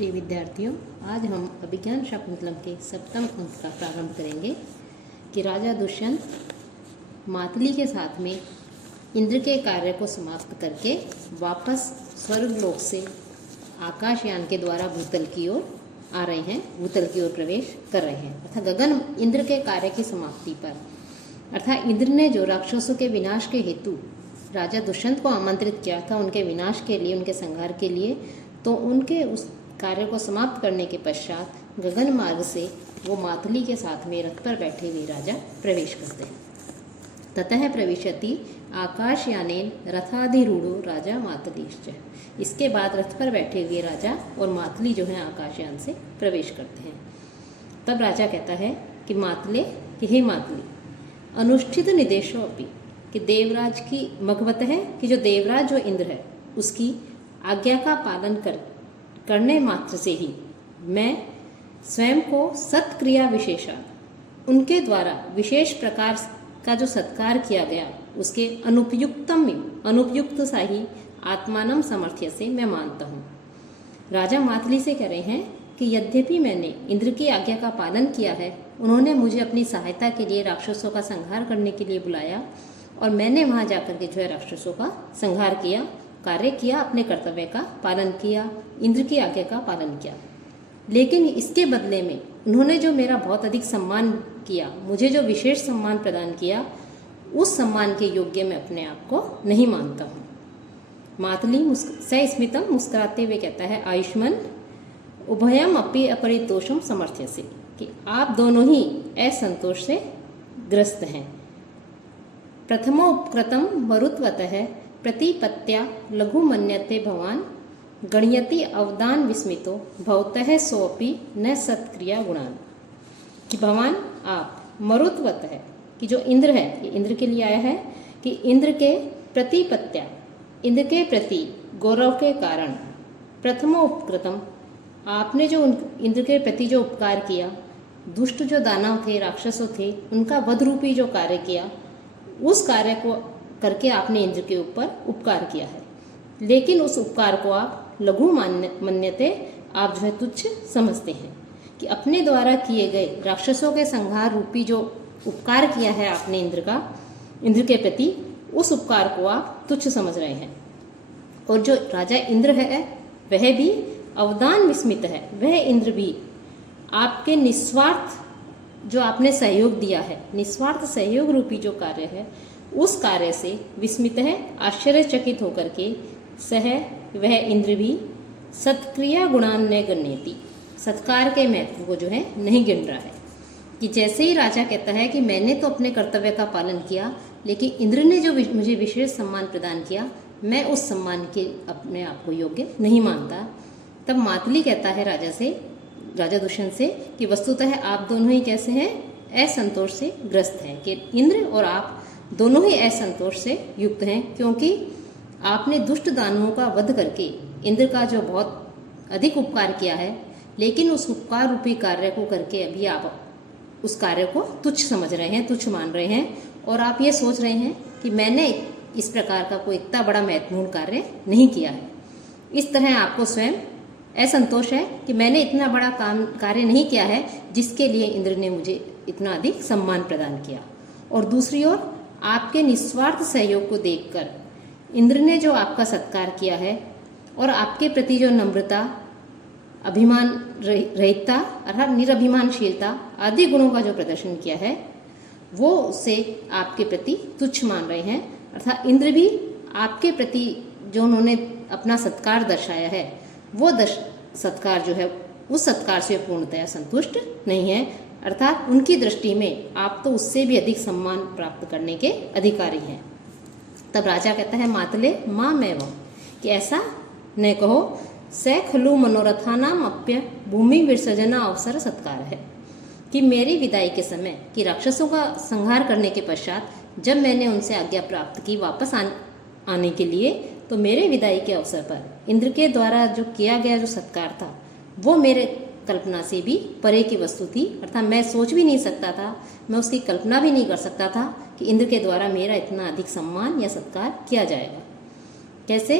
प्रिय विद्यार्थियों, आज हम अभिज्ञान शाकुंतलम के सप्तम अंक का प्रारंभ करेंगे कि राजा दुष्यंत मातली के साथ में इंद्र के कार्य को समाप्त करके वापस स्वर्गलोक से आकाशयान के द्वारा भूतल की ओर आ रहे हैं, भूतल की ओर प्रवेश कर रहे हैं। अर्थात गगन इंद्र के कार्य की समाप्ति पर, अर्थात इंद्र ने जो राक्षसों के विनाश के हेतु राजा दुष्यंत को आमंत्रित किया था, उनके विनाश के लिए, उनके संहार के लिए, तो उनके उस कार्य को समाप्त करने के पश्चात गगन मार्ग से वो मातली के साथ में रथ पर बैठे हुए राजा प्रवेश करते हैं। ततः प्रविशति आकाशयानेन रथाधिरूढ़ो राजा मातलीश्च। इसके बाद रथ पर बैठे हुए राजा और मातली जो है आकाशयान से प्रवेश करते हैं। तब राजा कहता है कि मातले, कि हे मातली, अनुष्ठित निदेशो अपि, कि देवराज की मघवत है कि जो देवराज जो इंद्र है उसकी आज्ञा का पालन करने मात्र से ही मैं स्वयं को सत्क्रिया विशेषा, उनके द्वारा विशेष प्रकार का जो सत्कार किया गया उसके अनुपयुक्त सा ही आत्मानम समर्थ्य से मैं मानता हूँ। राजा मातली से कह रहे हैं कि यद्यपि मैंने इंद्र की आज्ञा का पालन किया है, उन्होंने मुझे अपनी सहायता के लिए राक्षसों का संहार करने के लिए बुलाया और मैंने वहाँ जाकर के जो है राक्षसों का संहार किया, कार्य किया, अपने कर्तव्य का पालन किया, इंद्र की आज्ञा का पालन किया। लेकिन इसके बदले में उन्होंने जो मेरा बहुत अधिक सम्मान किया, मुझे जो विशेष सम्मान प्रदान किया, उस सम्मान के योग्य मैं अपने आप को नहीं मानता हूँ। मातली सस्मितम मुस्कुराते हुए कहता है, आयुष्मान उभयम अपि अपरितोषम समर्थ्य से, कि आप दोनों ही असंतोष से ग्रस्त हैं। प्रथमो उपकृतम मरुत्वतः प्रतिपत्या लघु मन्यते भवान गणयति अवदान विस्मितो भवतः सोपि न सत्क्रिया गुणान। कि भगवान आप मरुत्वत है, कि जो इंद्र है, ये इंद्र के लिए आया है, कि इंद्र के प्रतिपत्या, इंद्र के प्रति गौरव के कारण प्रथमो उपकृतम, आपने जो इंद्र के प्रति जो उपकार किया, दुष्ट जो दानव थे, राक्षसों थे, उनका वध रूपी जो कार्य किया, उस कार्य को करके आपने इंद्र के ऊपर उपकार किया है। लेकिन उस उपकार को आप लघु मन्यते, आप जो है तुच्छ समझते हैं, कि अपने द्वारा किए गए राक्षसों के संहार रूपी जो उपकार किया है आपने इंद्र के प्रति, उस उपकार को आप तुच्छ समझ रहे हैं। और जो राजा इंद्र है वह भी अवदान विस्मित है, वह इंद्र भी आपके निस्वार्थ जो आपने सहयोग दिया है, निस्वार्थ सहयोग रूपी जो कार्य है, उस कार्य से विस्मित है, आश्चर्यचकित होकर के वह इंद्र भी सत्क्रिया गुणान न गण्यति, सत्कार के महत्व को जो है नहीं गिन रहा है। कि जैसे ही राजा कहता है कि मैंने तो अपने कर्तव्य का पालन किया, लेकिन इंद्र ने जो मुझे विशेष सम्मान प्रदान किया, मैं उस सम्मान के अपने आप को योग्य नहीं मानता। तब मातली कहता है राजा दुष्यंत से कि वस्तुतः आप दोनों ही कैसे हैं, असंतोष से ग्रस्त हैं, कि इंद्र और आप दोनों ही असंतोष से युक्त हैं, क्योंकि आपने दुष्ट दानवों का वध करके इंद्र का जो बहुत अधिक उपकार किया है, लेकिन उस उपकार रूपी कार्य को करके अभी आप उस कार्य को तुच्छ समझ रहे हैं, तुच्छ मान रहे हैं, और आप ये सोच रहे हैं कि मैंने इस प्रकार का कोई इतना बड़ा महत्वपूर्ण कार्य नहीं किया है। इस तरह आपको स्वयं असंतोष है कि मैंने इतना बड़ा कार्य नहीं किया है जिसके लिए इंद्र ने मुझे इतना अधिक सम्मान प्रदान किया। और दूसरी ओर आपके निस्वार्थ सहयोग को देखकर इंद्र ने जो आपका सत्कार किया है और आपके प्रति जो नम्रता, अभिमान रहितता अर्थात निरभिमानशीलता आदि गुणों का जो प्रदर्शन किया है, वो उसे आपके प्रति तुच्छ मान रहे हैं। अर्थात इंद्र भी आपके प्रति जो उन्होंने अपना सत्कार दर्शाया है, वो सत्कार जो है, उस सत्कार से पूर्णतया संतुष्ट नहीं है। अर्थात उनकी दृष्टि में आप तो उससे भी अधिक सम्मान प्राप्त करने के अधिकारी हैं। तब राजा कहता है, मातले माँ मैं वो, कि ऐसा न कहो, स खलु मनोरथानाम अप्य भूमि विसर्जना अवसर सत्कार है, कि मेरी विदाई के समय, कि राक्षसों का संहार करने के पश्चात जब मैंने उनसे आज्ञा प्राप्त की वापस आने के लिए, तो मेरे विदाई के अवसर पर इंद्र के द्वारा जो किया गया जो सत्कार था, वो मेरे कल्पना से भी परे की वस्तु थी। अर्थात मैं सोच भी नहीं सकता था, मैं उसकी कल्पना भी नहीं कर सकता था कि इंद्र के द्वारा मेरा इतना अधिक सम्मान या सत्कार किया जाएगा। कैसे?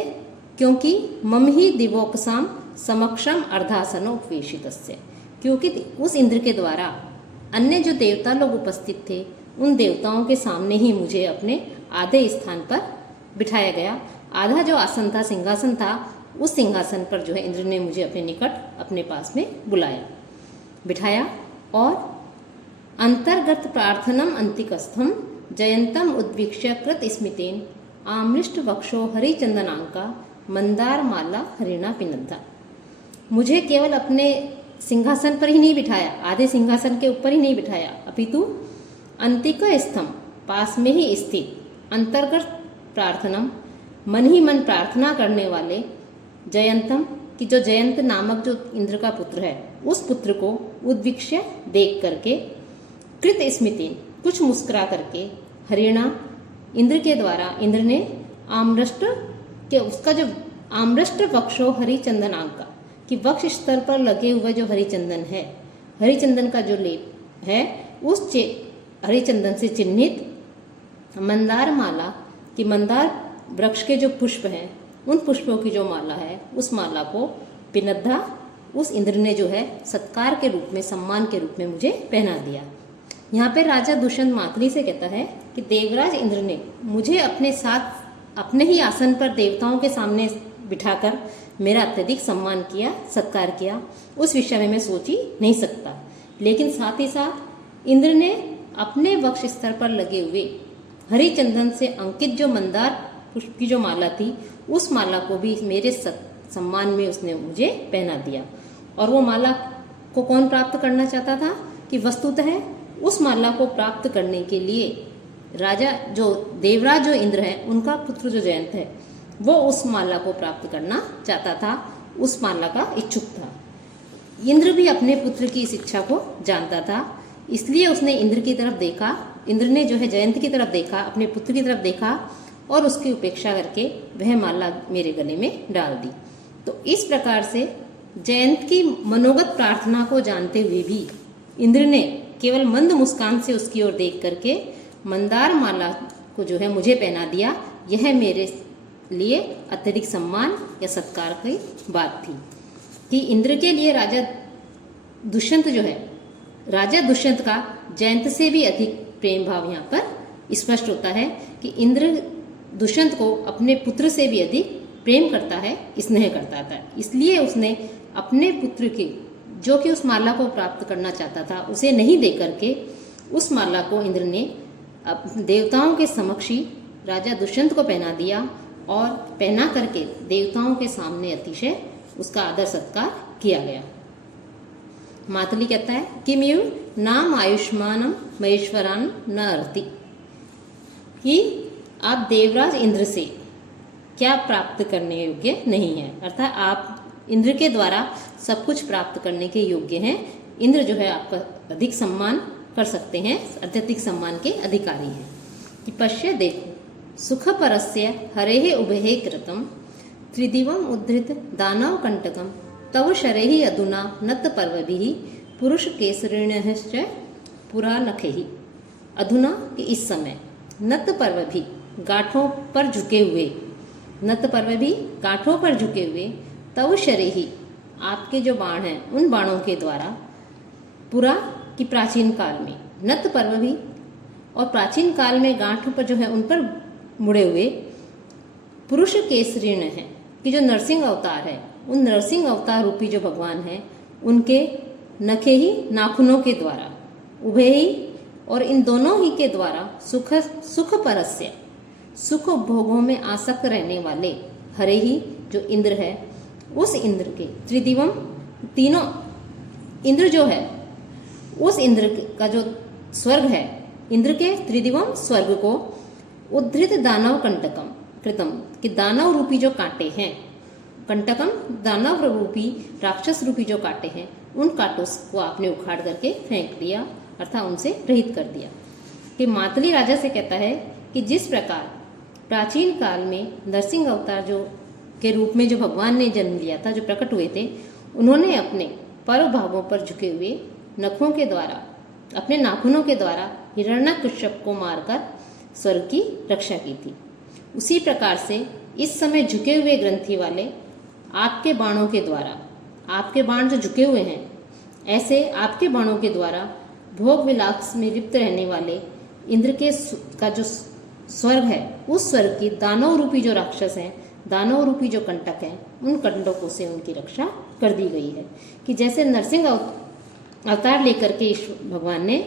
क्योंकि मम ही दिवोकसाम समक्षम अर्धासनो उपवेशितस्य, क्योंकि उस इंद्र के द्वारा अन्य जो देवता लोग उपस्थित थे उन देवताओं के सामने ही मुझे अपने आधे स्थान पर बिठाया गया। आधा जो आसन था, सिंहासन था, उस सिंहासन पर जो है इंद्र ने मुझे अपने निकट अपने पास में बुलाया, बिठाया। और अंतर्गत प्रार्थनम अंतिकस्थम जयंतम उद्वीक्ष्य कृत स्मितेन आमृष्ट वक्षो हरिचंदनांका मंदार माला हरिणा पिनद्धा। मुझे केवल अपने सिंहासन पर ही नहीं बिठाया, आधे सिंहासन के ऊपर ही नहीं बिठाया, अपितु अंतिक स्तंभ पास में ही स्थित अंतर्गत प्रार्थनम मन ही मन प्रार्थना करने वाले जयंतम कि जो जयंत नामक जो इंद्र का पुत्र है उस पुत्र को उद्वीक्ष्य देख करके कृत स्मितेन कुछ मुस्कुरा करके हरिणा इंद्र के द्वारा इंद्र ने आमृष्ट के उसका जो आमृष्ट वक्षो हरिचंदनांका कि वक्ष स्तर पर लगे हुए जो हरिचंदन है, हरिचंदन का जो लेप है उस हरिचंदन से चिन्हित मंदार माला कि मंदार वृक्ष के जो पुष्प हैं उन पुष्पों की जो माला है उस माला को पिनद्धा उस इंद्र ने जो है सत्कार के रूप में, सम्मान के रूप में मुझे पहना दिया। यहाँ पे राजा दुष्यंत मातली से कहता है कि देवराज इंद्र ने मुझे अपने साथ अपने ही आसन पर देवताओं के सामने बिठाकर मेरा अत्यधिक सम्मान किया, सत्कार किया, उस विषय में मैं सोच ही नहीं सकता। लेकिन साथ ही साथ इंद्र ने अपने वक्ष स्तर पर लगे हुए हरिचंदन से अंकित जो मंदार पुष्प की जो माला थी उस माला को भी मेरे सम्मान में उसने मुझे पहना दिया। और वो माला को कौन प्राप्त करना चाहता था कि वस्तुतः उस माला को प्राप्त करने के लिए राजा जो देवराज जो इंद्र है उनका पुत्र जो जयंत है वो उस माला को प्राप्त करना चाहता था, उस माला का इच्छुक था। इंद्र भी अपने पुत्र की इस इच्छा को जानता था, इसलिए उसने इंद्र की तरफ देखा, इंद्र ने जो है जयंत की तरफ देखा, अपने पुत्र की तरफ देखा और उसकी उपेक्षा करके वह माला मेरे गले में डाल दी। तो इस प्रकार से जयंत की मनोगत प्रार्थना को जानते हुए भी इंद्र ने केवल मंद मुस्कान से उसकी ओर देख करके मंदार माला को जो है मुझे पहना दिया। यह मेरे लिए अत्यधिक सम्मान या सत्कार की बात थी कि इंद्र के लिए राजा दुष्यंत जो है, राजा दुष्यंत का जयंत से भी अधिक प्रेम भाव यहाँ पर स्पष्ट होता है कि इंद्र दुष्यंत को अपने पुत्र से भी अधिक प्रेम करता है, स्नेह करता था। इसलिए उसने अपने पुत्र के जो कि उस माला को प्राप्त करना चाहता था उसे नहीं दे करके उस माला को इंद्र ने देवताओं के समक्ष ही राजा दुष्यंत को पहना दिया और पहना करके देवताओं के सामने अतिशय उसका आदर सत्कार किया गया। मातली कहता है किमयु नाम आयुष्मानम महेश्वरान न अर्ति कि आप देवराज इंद्र से क्या प्राप्त करने योग्य नहीं है, अर्थात आप इंद्र के द्वारा सब कुछ प्राप्त करने के योग्य हैं। इंद्र जो है आपका अधिक सम्मान कर सकते हैं, अत्यधिक सम्मान के अधिकारी हैं। कि पश्य देखो सुख परस्य हरेः उभये कृतम त्रिदिवम उद्धृत दानव कंटकम तव शरेहि अधुना नत पर्वभिः पुरुष केसरिण्यश्च पुरा नखैः। अधुना कि इस समय नत पर्वभि गांठों पर झुके हुए, नत पर्वभि गांठों पर झुके हुए, तव शरेहि आपके जो बाण हैं उन बाणों के द्वारा, पुरा कि प्राचीन काल में, नत पर्व भी और प्राचीन काल में गांठों पर जो है उन पर मुड़े हुए पुरुष केसरीण है कि जो नरसिंह अवतार है, उन नरसिंह अवतार रूपी जो भगवान हैं उनके नखे ही नाखूनों के द्वारा, उभय ही और इन दोनों ही के द्वारा सुख परस्य सुख उपभोगों में आसक्त रहने वाले हरे ही जो इंद्र है, उस इंद्र के त्रिदिवम तीनों इंद्र जो है उस इंद्र का जो स्वर्ग है, इंद्र के त्रिदिवम स्वर्ग को उद्धृत दानव कंटकम कृतम कि दानव रूपी जो कांटे हैं, कंटकम दानव रूपी राक्षस रूपी जो कांटे हैं, उन कांटों को आपने उखाड़ करके फेंक दिया, अर्थात उनसे रहित कर दिया। कि मातली राजा से कहता है कि जिस प्रकार प्राचीन काल में नरसिंह अवतार जो के रूप में जो भगवान ने जन्म लिया था, जो प्रकट हुए थे, उन्होंने अपने पर्व भागों पर झुके हुए नखों के द्वारा, अपने नाखूनों के द्वारा हिरण्यकश्यप को मारकर स्वर्ग की रक्षा की थी। उसी प्रकार से इस समय झुके हुए ग्रंथि वाले आपके बाणों के द्वारा आपके बाण जो झुके हुए हैं, ऐसे आपके बाणों के द्वारा भोग विलास में लिप्त रहने वाले इंद्र के का जो स्वर्ग है, उस स्वर्ग की दानव रूपी जो राक्षस हैं, दानव रूपी जो कंटक हैं, उन कंटकों से उनकी रक्षा कर दी गई है। कि जैसे नरसिंह अवतार लेकर के भगवान ने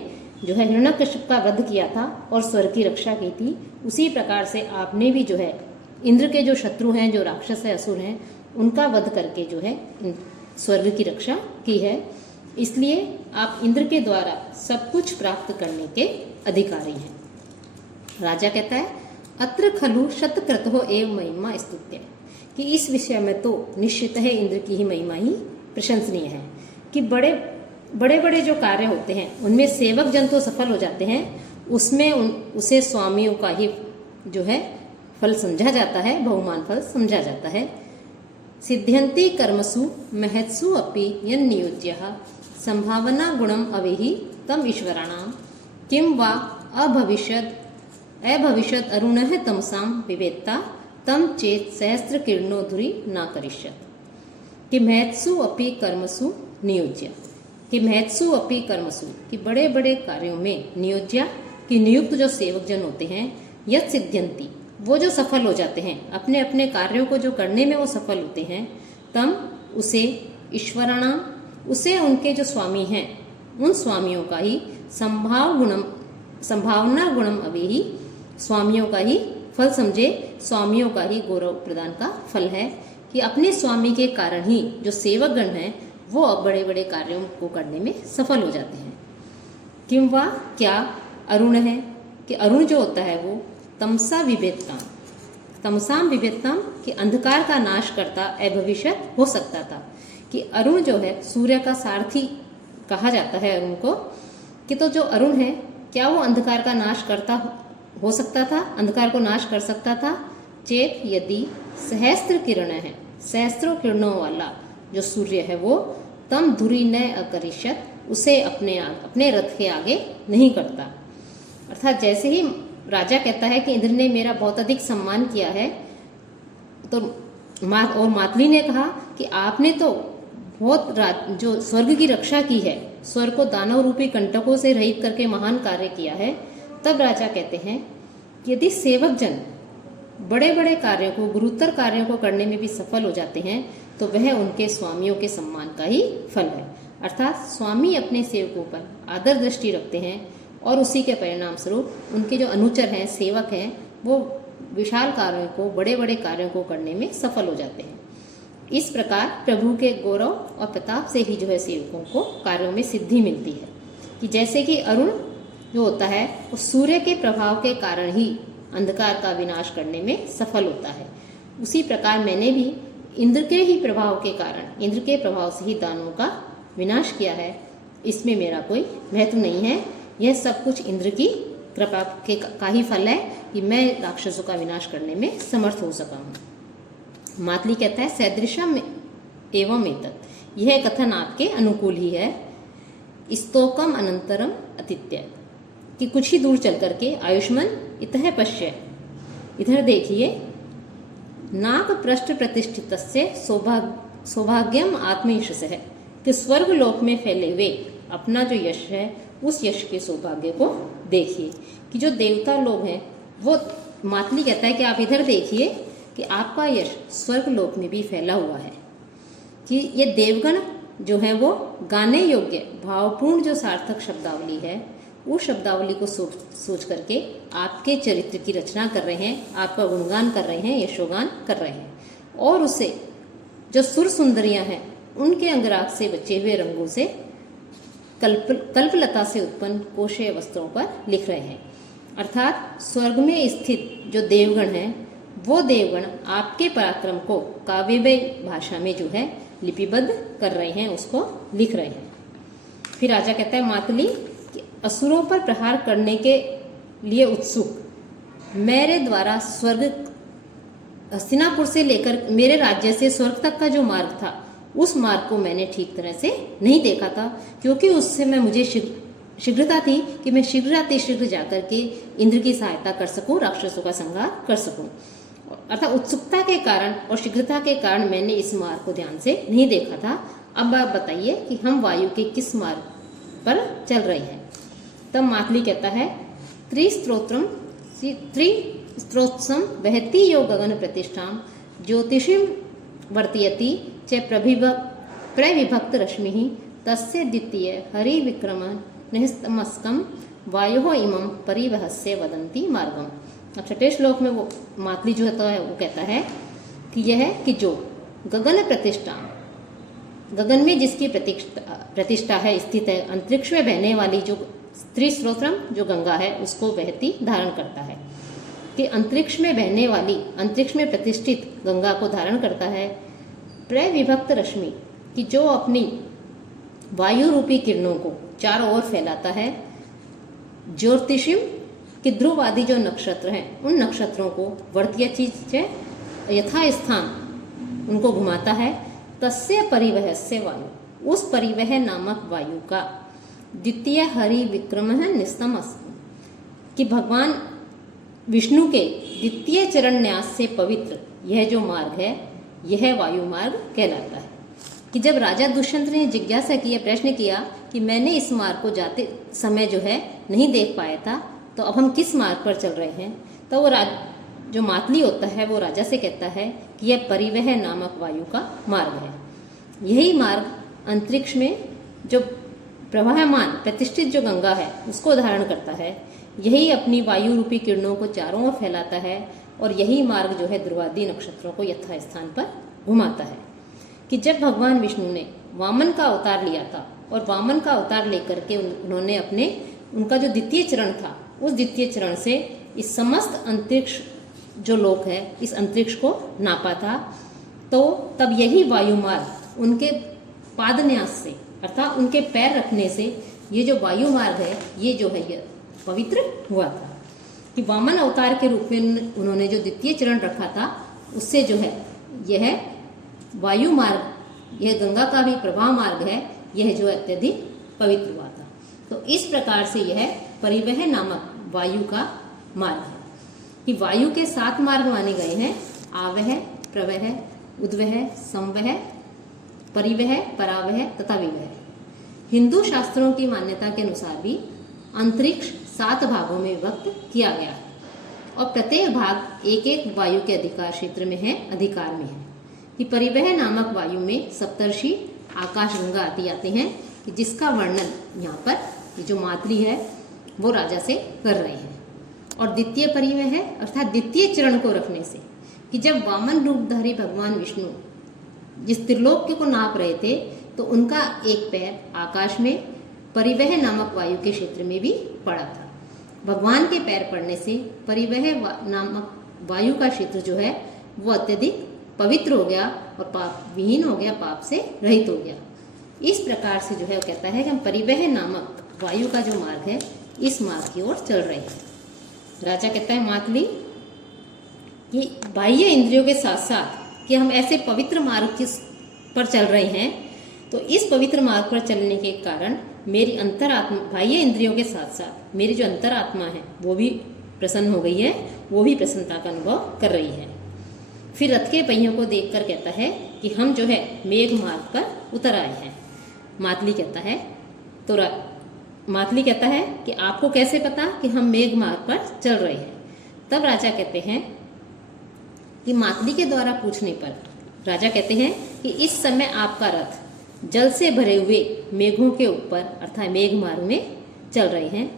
जो है हिरण्यकश्यप का वध किया था और स्वर्ग की रक्षा की थी, उसी प्रकार से आपने भी जो है इंद्र के जो शत्रु हैं, जो राक्षस है, असुर हैं, उनका वध करके जो है स्वर्ग की रक्षा की है। इसलिए आप इंद्र के द्वारा सब कुछ प्राप्त करने के अधिकारी हैं। राजा कहता है अत्र खलु शतक्रतो एव महिमा स्तुत्य, कि इस विषय में तो निश्चित है इंद्र की ही महिमा ही प्रशंसनीय है। कि बड़े बड़े जो कार्य होते हैं उनमें सेवक जन तो सफल हो जाते हैं, उसमें उसे स्वामियों का ही जो है फल समझा जाता है, बहुमान फल समझा जाता है। सिद्ध्यन्ति कर्मसु महत्सु अपि यन्नियोज्यः संभावना गुणम अवेहि तम ईश्वराणाम किं वा अभविष्यद अरुणः तमसां विवेत्ता तम चेत सहस्त्र किरणो धुरी न करिष्यत्। कि महत्सु अपि कर्मसु नियोज्य, कि महत्सु अपि कर्मसु, कि बड़े बड़े कार्यों में नियोज्या कि नियुक्त जो सेवक जन होते हैं, यत् सिद्ध्यन्ति वो जो सफल हो जाते हैं, अपने अपने कार्यों को जो करने में वो सफल होते हैं, तम उसे ईश्वराणाम उसे उनके जो स्वामी हैं उन स्वामियों का ही संभावना गुणम अवेहि स्वामियों का ही फल समझे, स्वामियों का ही गौरव प्रदान का फल है। कि अपने स्वामी के कारण ही जो सेवक गण हैं वो बड़े बड़े कार्यों को करने में सफल हो जाते हैं। किं वा क्या अरुण है, कि अरुण जो होता है वो तमसाम विवेत्ताम कि अंधकार का नाश करता अभविष्यत हो सकता था। कि अरुण जो है सूर्य का सारथी कहा जाता है अरुण को। कि तो जो अरुण है क्या वो अंधकार का नाश करता हो सकता था, अंधकार को नाश कर सकता था। चेत यदि सहस्त्र किरण है, सहस्त्रों किरणों वाला जो सूर्य है वो तम धुरी न अकरिष्यत उसे अपने रथ के आगे नहीं करता। अर्थात जैसे ही राजा कहता है कि इंद्र ने मेरा बहुत अधिक सम्मान किया है, तो और मातली ने कहा कि आपने तो बहुत जो स्वर्ग की रक्षा की है, स्वर्ग को दानव रूपी कंटकों से रहित करके महान कार्य किया है। तब राजा कहते हैं कि यदि सेवक जन बड़े बड़े कार्यों को, गुरुतर कार्यों को करने में भी सफल हो जाते हैं, तो वह उनके स्वामियों के सम्मान का ही फल है। अर्थात स्वामी अपने सेवकों पर आदर दृष्टि रखते हैं और उसी के परिणाम स्वरूप उनके जो अनुचर हैं, सेवक हैं, वो विशाल कार्यों को, बड़े बड़े कार्यों को करने में सफल हो जाते हैं। इस प्रकार प्रभु के गौरव और प्रताप से ही जो है सेवकों को कार्यों में सिद्धि मिलती है। कि जैसे कि अरुण जो होता है वो सूर्य के प्रभाव के कारण ही अंधकार का विनाश करने में सफल होता है, उसी प्रकार मैंने भी इंद्र के ही प्रभाव के कारण, इंद्र के प्रभाव से ही दानवों का विनाश किया है। इसमें मेरा कोई महत्व नहीं है, यह सब कुछ इंद्र की कृपा का ही फल है कि मैं राक्षसों का विनाश करने में समर्थ हो सका हूँ। मातली कहता है सदृशम एवं एतत्, यह कथन आपके अनुकूल ही है। स्तोकम अनंतरम अतिथ्य, कि कुछ ही दूर चल करके आयुष्मान इतः पश्य, इधर देखिए, नाक पृष्ठ प्रतिष्ठित सौभाग्यम आत्मयश है, कि स्वर्ग लोक में फैले हुए अपना जो यश है उस यश के सौभाग्य को देखिए। कि जो देवता लोग हैं वो, मातली कहता है कि आप इधर देखिए कि आपका यश स्वर्ग लोक में भी फैला हुआ है। कि ये देवगण जो है वो गाने योग्य भावपूर्ण जो सार्थक शब्दावली है, उस शब्दावली को सोच करके आपके चरित्र की रचना कर रहे हैं, आपका गुणगान कर रहे हैं, यशोगान कर रहे हैं। और उसे जो सुर सुंदरियां हैं उनके अंगराग से बचे हुए रंगों से कल्पलता से उत्पन्न कोशे वस्त्रों पर लिख रहे हैं। अर्थात स्वर्ग में स्थित जो देवगण हैं वो देवगण आपके पराक्रम को काव्यमय भाषा में जो है लिपिबद्ध कर रहे हैं, उसको लिख रहे हैं। फिर राजा कहता है मातली कि असुरों पर प्रहार करने के लिए उत्सुक मेरे द्वारा स्वर्ग हस्तिनापुर से लेकर मेरे राज्य से स्वर्ग तक का जो मार्ग था उस मार्ग को मैंने ठीक तरह से नहीं देखा था, क्योंकि उससे मुझे शीघ्रता थी कि मैं शीघ्र जाकर के इंद्र की सहायता कर सकूं, राक्षसों का संहार कर सकूं। अर्थात उत्सुकता के कारण और शीघ्रता के कारण मैंने इस मार्ग को ध्यान से नहीं देखा था। अब आप बताइए कि हम वायु के किस मार्ग पर चल रहे हैं। तब मातली कहता है त्रिस्त्रोत्सम वहति यो गगन प्रतिष्ठां ज्योतिषीं वर्तयति च प्रविभक्त रश्मिः तस्य द्वितीय हरि विक्रम निस्तमस्कम वायोः इमं परिवहस्य वदन्ति मार्गम। अब छठे श्लोक में वो मातली जो होता है वो कहता है कि यह कि जो गगन प्रतिष्ठा, गगन में जिसकी प्रतिष्ठा है, स्थित है, अंतरिक्ष में बहने वाली जो त्रिस्रोत्रम जो गंगा है उसको बहती धारण करता है, कि अंतरिक्ष में बहने वाली, अंतरिक्ष में प्रतिष्ठित गंगा को धारण करता है। प्रविभक्त रश्मि कि जो अपनी वायु रूपी किरणों को चारों ओर फैलाता है। ज्योतिषिम कि ध्रुव आदि जो नक्षत्र हैं उन नक्षत्रों को वर्तीय चीज से यथा स्थान उनको घुमाता है। तस्य परिवहस्य वायु, उस परिवह नामक वायु का द्वितीय हरि विक्रम निस्तम कि भगवान विष्णु के द्वितीय चरण न्यास से पवित्र यह जो मार्ग है यह वायु मार्ग कहलाता है। कि जब राजा दुष्यंत ने जिज्ञासा किया, प्रश्न किया कि मैंने इस मार्ग को जाते समय जो है नहीं देख पाया था, तो अब हम किस मार्ग पर चल रहे हैं, तो वो जो मातली होता है वो राजा से कहता है कि यह परिवह नामक वायु का मार्ग है। यही मार्ग अंतरिक्ष में जो प्रवाहमान प्रतिष्ठित जो गंगा है उसको धारण करता है। यही अपनी वायु रूपी किरणों को चारों ओर फैलाता है और यही मार्ग जो है ध्रुवादि नक्षत्रों को यथा स्थान पर घुमाता है। कि जब भगवान विष्णु ने वामन का अवतार लिया था और वामन का अवतार लेकर के उन्होंने उनका जो द्वितीय चरण था उस द्वितीय चरण से इस समस्त अंतरिक्ष जो लोक है इस अंतरिक्ष को नापा था, तो तब यही वायु मार्ग उनके पादन्यास से अर्थात उनके पैर रखने से ये जो वायु मार्ग है ये जो है ये पवित्र हुआ था। कि वामन अवतार के रूप में उन्होंने जो द्वितीय चरण रखा था उससे जो है यह वायु मार्ग, यह गंगा का भी प्रवाह मार्ग है, यह जो अत्यधिक पवित्र हुआ था। तो इस प्रकार से यह परिवह नामक वायु का मार्ग है। कि वायु के 7 मार्ग माने गए हैं, आवह, प्रवह, उद्वह, संवह, परिवह, परावह तथा विवह। हिंदू शास्त्रों की मान्यता के अनुसार भी अंतरिक्ष 7 भागों में विभक्त किया गया है और प्रत्येक भाग एक एक वायु के अधिकार क्षेत्र में है, अधिकार में है। कि परिवह नामक वायु में सप्तर्षि, आकाशगंगा आदि आते हैं, कि जिसका वर्णन यहाँ पर ये जो मातली है वो राजा से कर रहे हैं। और द्वितीय परिवह है अर्थात द्वितीय चरण को रखने से, कि जब वामन रूपधारी भगवान विष्णु जिस त्रिलोक को नाप रहे थे तो उनका एक पैर आकाश में परिवह नामक वायु के क्षेत्र में भी पड़ा था। भगवान के पैर पड़ने से परिवह नामक वायु का क्षेत्र जो है वो अत्यधिक पवित्र हो गया और पाप विहीन हो गया, पाप से रहित हो गया। इस प्रकार से जो है वो कहता है कि हम परिवह नामक वायु का जो मार्ग है इस मार्ग की ओर चल रहे हैं। राजा कहता है मातली कि बाह्य इंद्रियों के साथ साथ कि हम ऐसे पवित्र मार्ग पर चल रहे हैं, तो इस पवित्र मार्ग पर चलने के कारण मेरी अंतरात्मा, बाह्य इंद्रियों के साथ साथ मेरी जो अंतरात्मा है वो भी प्रसन्न हो गई है, वो भी प्रसन्नता का अनुभव कर रही है। फिर रथ के पहियों को देखकर कहता है कि हम जो है मेघ मार्ग पर उतर आए हैं। मातली कहता है कि आपको कैसे पता कि हम मेघ मार्ग पर चल रहे हैं। तब राजा कहते हैं कि मातली के द्वारा पूछने पर राजा कहते हैं कि इस समय आपका रथ जल से भरे हुए मेघों के ऊपर अर्थात मेघ मार्ग में चल रहे हैं।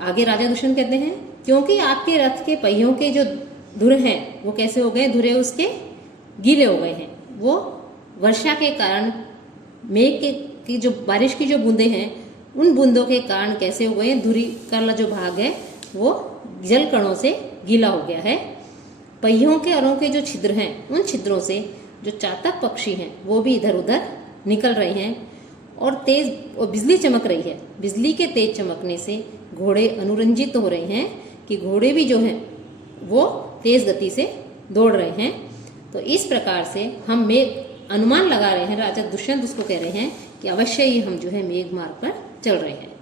आगे राजा दुष्यंत कहते हैं क्योंकि आपके रथ के पहियों के जो धुर हैं वो कैसे हो गए, धुरे उसके गीले हो गए हैं। वो वर्षा के कारण मेघ की जो बारिश की जो बूंदें हैं उन बूंदों के कारण कैसे हो गए हैं, धुरी का जो भाग है वो जल कणों से गीला हो गया है। पहियों के अरों के जो छिद्र हैं उन छिद्रों से जो चातक पक्षी हैं वो भी इधर उधर निकल रहे हैं और बिजली चमक रही है। बिजली के तेज चमकने से घोड़े अनुरंजित हो रहे हैं कि घोड़े भी जो हैं वो तेज गति से दौड़ रहे हैं। तो इस प्रकार से हम मेघ अनुमान लगा रहे हैं, राजा दुष्यंत उसको कह रहे हैं कि अवश्य ही हम जो है मेघ मार्ग पर चल रहे हैं।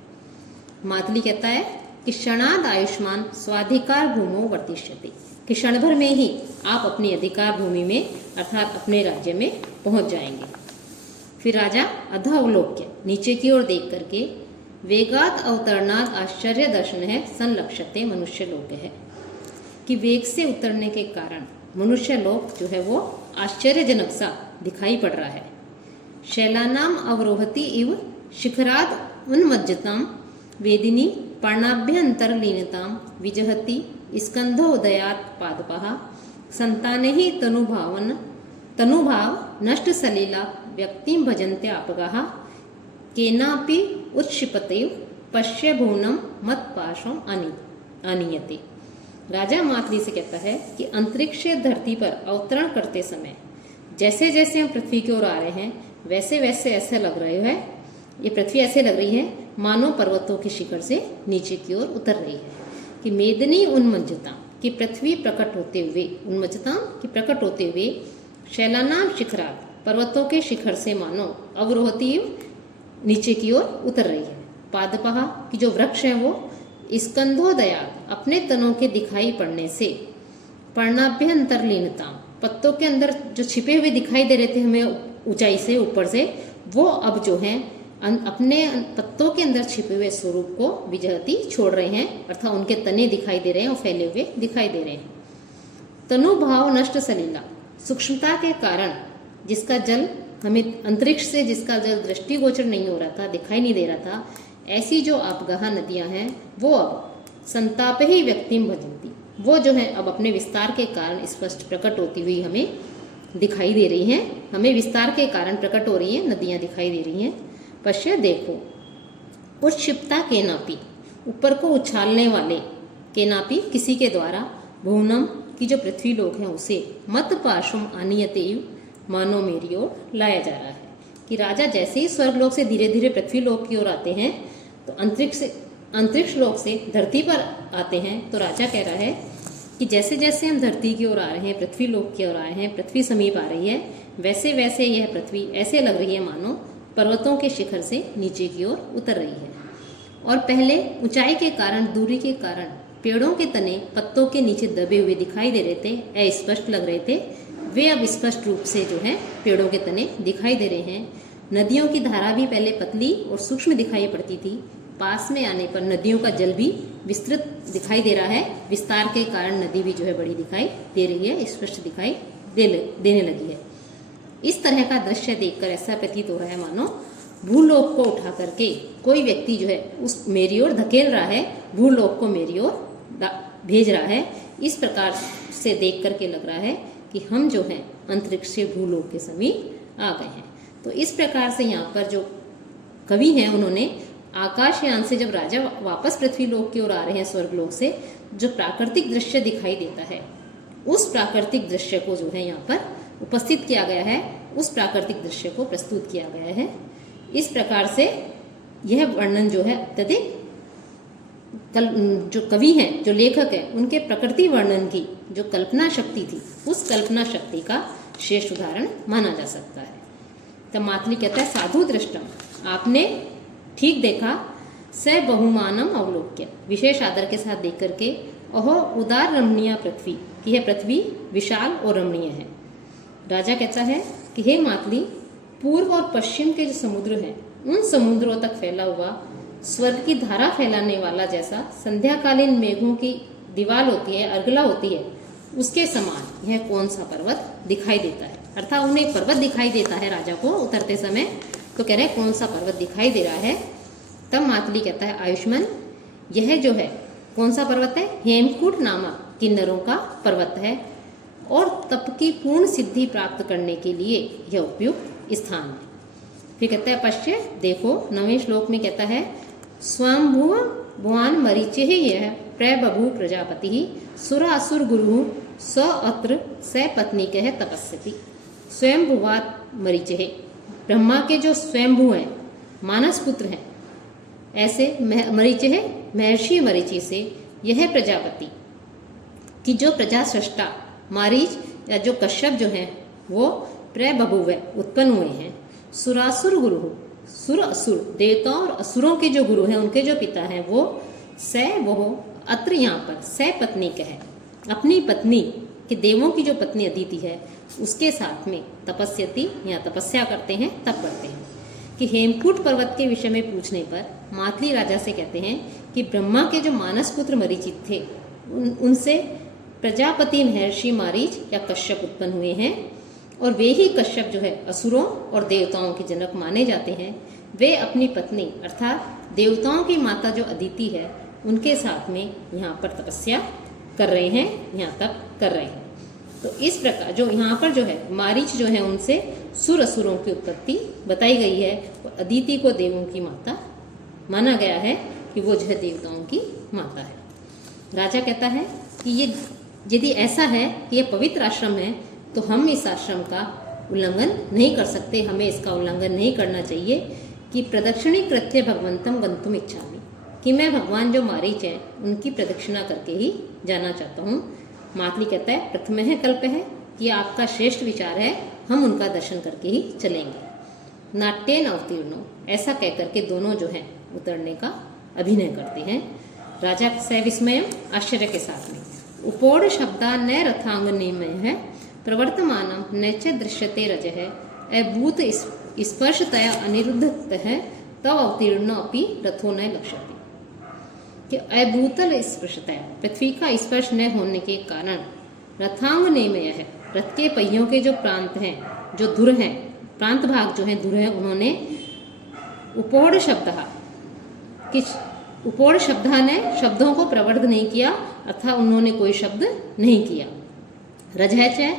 मातली कहता है कि क्षणाद आयुष्मान स्वाधिकार भूमो वर्तिष्यति, कि क्षण भर में ही आप अपनी अधिकार भूमि में अर्थात अपने राज्य में पहुंच जाएंगे। फिर राजा अधोअवलोक्य नीचे की ओर देख करके वेगात अवतरणात आश्चर्य दर्शन है संलक्षते मनुष्य लोक है कि वेग से उतरने के कारण मनुष्य लोक जो है वो आश्चर्यजनक सा दिखाई पड़ रहा है। शैलानाम अवरोहति इव शिखराद उन्मज्जताम वेदिनी पर्णाभ्यंतरलीनताम विजहति स्कंधोदयात पादपः संताने ही तनुभाव नष्ट सलीला व्यक्तिं भजन्ते आपगाः केनापि उत्क्षिपते पश्य भुवनम मत पाशम अनियते। राजा मातली से कहता है कि अंतरिक्ष से धरती पर अवतरण करते समय जैसे जैसे हम पृथ्वी की ओर आ रहे हैं वैसे वैसे ऐसे लग रहे है, ये पृथ्वी ऐसे लग रही है मानो पर्वतों के शिखर से नीचे की ओर उतर रही है। कि मेदनी उन्मज्जता कि पृथ्वी प्रकट होते हुए, उन्मज्जता कि प्रकट होते हुए, शैलानाम शिखरात पर्वतों के शिखर से मानो अवरोहती नीचे की ओर उतर रही है। पादपहा कि जो वृक्ष है वो स्कंधोदयात अपने तनों के दिखाई पड़ने से, पर्णाभ्यंतरलीनता पत्तों के अंदर जो छिपे हुए दिखाई दे रहे थे हमें ऊंचाई से ऊपर से, वो अब जो है अपने पत्तों के अंदर छिपे हुए स्वरूप को विजहती छोड़ रहे हैं, अर्थात उनके तने दिखाई दे रहे हैं और फैले हुए दिखाई दे रहे हैं। तनुभाव नष्ट सलीला सूक्ष्मता के कारण जिसका जल हमें अंतरिक्ष से जिसका जल दृष्टिगोचर नहीं हो रहा था, दिखाई नहीं दे रहा था, ऐसी जो आपगाह नदियां हैं वो अब संताप ही व्यक्तिम भजंती, वो जो है अब अपने विस्तार के कारण स्पष्ट प्रकट होती हुई हमें दिखाई दे रही हैं। हमें विस्तार के कारण प्रकट हो रही हैं नदियां दिखाई दे रही हैं। पश्य देखो उत्क्षिप्ता के नापी ऊपर को उछालने वाले, के नापी किसी के द्वारा, भुवनम की जो पृथ्वी लोक है उसे, मत पार्श्वम आनियते मानो मेरी ओर लाया जा रहा है। कि राजा जैसे ही स्वर्गलोक से धीरे धीरे पृथ्वी लोक की ओर आते हैं तो अंतरिक्ष लोक से धरती पर आते हैं, तो राजा कह रहा है कि जैसे जैसे हम धरती की ओर आ रहे हैं, पृथ्वी लोक की ओर आए हैं, पृथ्वी समीप आ रही है, वैसे वैसे यह पृथ्वी ऐसे लग रही है मानो पर्वतों के शिखर से नीचे की ओर उतर रही है। और पहले ऊंचाई के कारण, दूरी के कारण पेड़ों के तने पत्तों के नीचे दबे हुए दिखाई दे रहे थे, अस्पष्ट लग रहे थे, वे अब स्पष्ट रूप से जो है पेड़ों के तने दिखाई दे रहे हैं। नदियों की धारा भी पहले पतली और सूक्ष्म दिखाई पड़ती थी, पास में आने पर नदियों का जल भी विस्तृत दिखाई दे रहा है। विस्तार के कारण नदी भी जो है बड़ी दिखाई दे रही है, स्पष्ट दिखाई देने लगी है। इस तरह का दृश्य देखकर ऐसा प्रतीत हो रहा है मानो भूलोक को उठा करके कोई व्यक्ति जो है उस मेरी ओर धकेल रहा है, भूलोक को मेरी ओर भेज रहा है। इस प्रकार से देख करके लग रहा है कि हम जो है अंतरिक्ष से भूलोक के समीप आ गए हैं। तो इस प्रकार से यहाँ पर जो कवि हैं उन्होंने आकाशयान से जब राजा वापस पृथ्वी लोक की ओर आ रहे हैं स्वर्गलोक से, जो प्राकृतिक दृश्य दिखाई देता है उस प्राकृतिक दृश्य को जो है यहाँ पर उपस्थित किया गया है, उस प्राकृतिक दृश्य को प्रस्तुत किया गया है। इस प्रकार से यह वर्णन जो है अत्यधिक जो कवि हैं, जो लेखक हैं, उनके प्रकृति वर्णन की जो कल्पना शक्ति थी, उस कल्पना शक्ति का श्रेष्ठ उदाहरण माना जा सकता है। तब मातली कहता है साधु दृष्टम, आपने ठीक देखा, स बहुमानम अवलोक्य, विशेष आदर के साथ देख करके, अहो उदार रमणीय पृथ्वी, कि यह पृथ्वी विशाल और रमणीय है। राजा कहता है कि हे मातली, पूर्व और पश्चिम के जो समुद्र हैं उन समुद्रों तक फैला हुआ स्वर्ग की धारा फैलाने वाला जैसा संध्याकालीन मेघों की दीवार होती है, अर्गला होती है, उसके समान यह कौन सा पर्वत दिखाई देता है। अर्थात उन्हें एक पर्वत दिखाई देता है राजा को उतरते समय, तो कह रहे हैं कौन सा पर्वत दिखाई दे रहा है। तब मातली कहता है आयुष्मान, यह जो है कौन सा पर्वत है, हेमकूट नामक किन्नरों का पर्वत है और तप की पूर्ण सिद्धि प्राप्त करने के लिए यह उपयुक्त स्थान है। फिर कहता है पश्य देखो, 9वें श्लोक में कहता है स्वयंभुव भुवान मरीचि यह प्रबभू प्रजापति सुर असुर गुरु स अत्र स पत्नी कह तपस्यति। स्वयंभुवात मरीचि, ब्रह्मा के जो स्वयंभू हैं, मानस पुत्र हैं, ऐसे मरीचि है, महर्षि मरीचि से यह प्रजापति की जो प्रजा सृष्टा मारीच या जो कश्यप जो हैं वो प्रबभुव उत्पन्न हुए हैं। सुरासुर गुरु, सुर असुर देवताओं और असुरों के जो गुरु हैं, उनके जो पिता हैं वो स वो अत्र यहाँ पर स पत्नी कह, अपनी पत्नी कि देवों की जो पत्नी अदिति है उसके साथ में तपस्यति या तपस्या करते हैं, तप करते हैं। कि हेमकूट पर्वत के विषय में पूछने पर मातली राजा से कहते हैं कि ब्रह्मा के जो मानस पुत्र मरीचित थे उनसे प्रजापति महर्षि मारीच या कश्यप उत्पन्न हुए हैं, और वे ही कश्यप जो है असुरों और देवताओं के जनक माने जाते हैं। वे अपनी पत्नी अर्थात देवताओं की माता जो अदिति है उनके साथ में यहाँ पर तपस्या कर रहे हैं, यहाँ तप कर रहे हैं। तो इस प्रकार जो यहाँ पर जो है मारीच जो है उनसे सुर असुरों की उत्पत्ति बताई गई है, और अदिति को देवों की माता माना गया है कि वो जो है देवताओं की माता है। राजा कहता है कि ये यदि ऐसा है कि ये पवित्र आश्रम है तो हम इस आश्रम का उल्लंघन नहीं कर सकते, हमें इसका उल्लंघन नहीं करना चाहिए। कि प्रदक्षिणी कृत्य भगवंतम गंतुम इच्छामि, कि मैं भगवान जो मारीच हैं उनकी प्रदक्षिणा करके ही जाना चाहता हूँ। मातली कहता है प्रथम है कल्प है कि आपका श्रेष्ठ विचार है, हम उनका दर्शन करके ही चलेंगे। नाट्येन अवतीर्णो, ऐसा कह करके दोनों जो हैं उतरने का अभिनय करते हैं। राजा सविस्मय आश्चर्य के साथ में उपोड़ शब्दा न रथांग निमय है प्रवर्तमानम न च दृश्यते रज है अभूत स्पर्शतया अनिरुद्ध है तव अवतीर्ण अपि रथो न लक्ष्यते। कि अभूतल स्पर्शतया, पृथ्वी का स्पर्श न होने के कारण रथांग निमय है, रथ के पहियों के जो प्रांत हैं, जो धुर हैं, प्रांत भाग जो हैं धुर हैं, उन्होंने उपोड़ शब्द कि उपोड़ शब्दा ने शब्दों को प्रवर्ध नहीं किया, अर्थात उन्होंने कोई शब्द नहीं किया। रजहच है,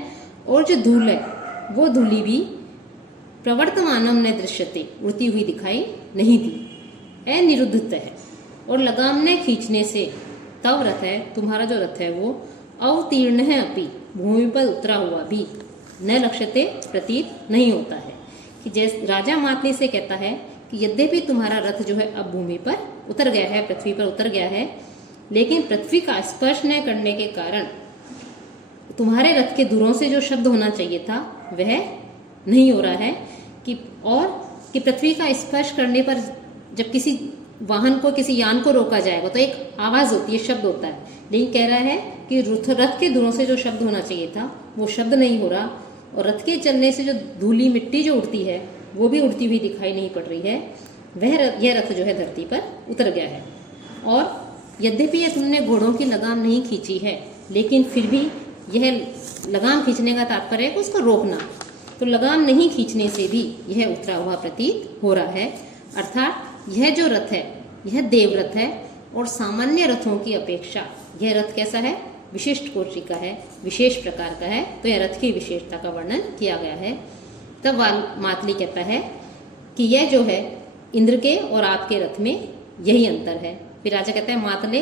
और जो धूल है वो धूली भी प्रवर्तमानम न दृश्यते, उड़ती हुई दिखाई नहीं दी। अनिरुद्ध है, और लगाम ने खींचने से तव रथ है, तुम्हारा जो रथ है वो अवतीर्ण है अपि, भूमि पर उतरा हुआ भी न लक्ष्यते, प्रतीत नहीं होता है। कि जैसे राजा मातली से कहता है कि यद्यपि तुम्हारा रथ जो है अब भूमि पर उतर गया है, पृथ्वी पर उतर गया है, लेकिन पृथ्वी का स्पर्श न करने के कारण तुम्हारे रथ के धुरों से जो शब्द होना चाहिए था वह नहीं हो रहा है। कि पृथ्वी का स्पर्श करने पर जब किसी वाहन को, किसी यान को रोका जाएगा तो एक आवाज होती है, शब्द होता है, लेकिन कह रहा है कि रथ के धुरों से जो शब्द होना चाहिए था वो शब्द नहीं हो रहा, और रथ के चलने से जो धूली मिट्टी जो उड़ती है वो भी उड़ती हुई दिखाई नहीं पड़ रही है। यह रथ जो है धरती पर उतर गया है। और यद्यपि ये तुमने घोड़ों की लगाम नहीं खींची है, लेकिन फिर भी यह लगाम खींचने का तात्पर्य है कि उसको रोकना, तो लगाम नहीं खींचने से भी यह उतरा हुआ प्रतीत हो रहा है। अर्थात यह जो रथ है यह देवरथ है, और सामान्य रथों की अपेक्षा यह रथ कैसा है, विशिष्ट कोटि का है, विशेष प्रकार का है। तो यह रथ की विशेषता का वर्णन किया गया है। तब मातली कहता है कि यह जो है इंद्र के और आपके रथ में यही अंतर है। फिर राजा कहता है मातले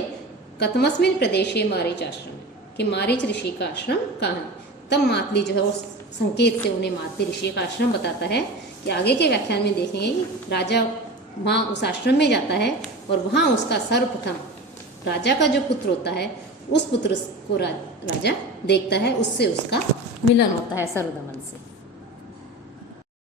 कतमस्मिन प्रदेशे मारीच आश्रम, कि मारीच ऋषि का आश्रम कहाँ है। तब मातली जो है वो संकेत से उन्हें मातली ऋषि का आश्रम बताता है। कि आगे के व्याख्यान में देखेंगे कि राजा वहाँ उस आश्रम में जाता है और वहाँ उसका सर्वप्रथम राजा का जो पुत्र होता है उस पुत्र को राजा देखता है, उससे उसका मिलन होता है सर्वदमन से।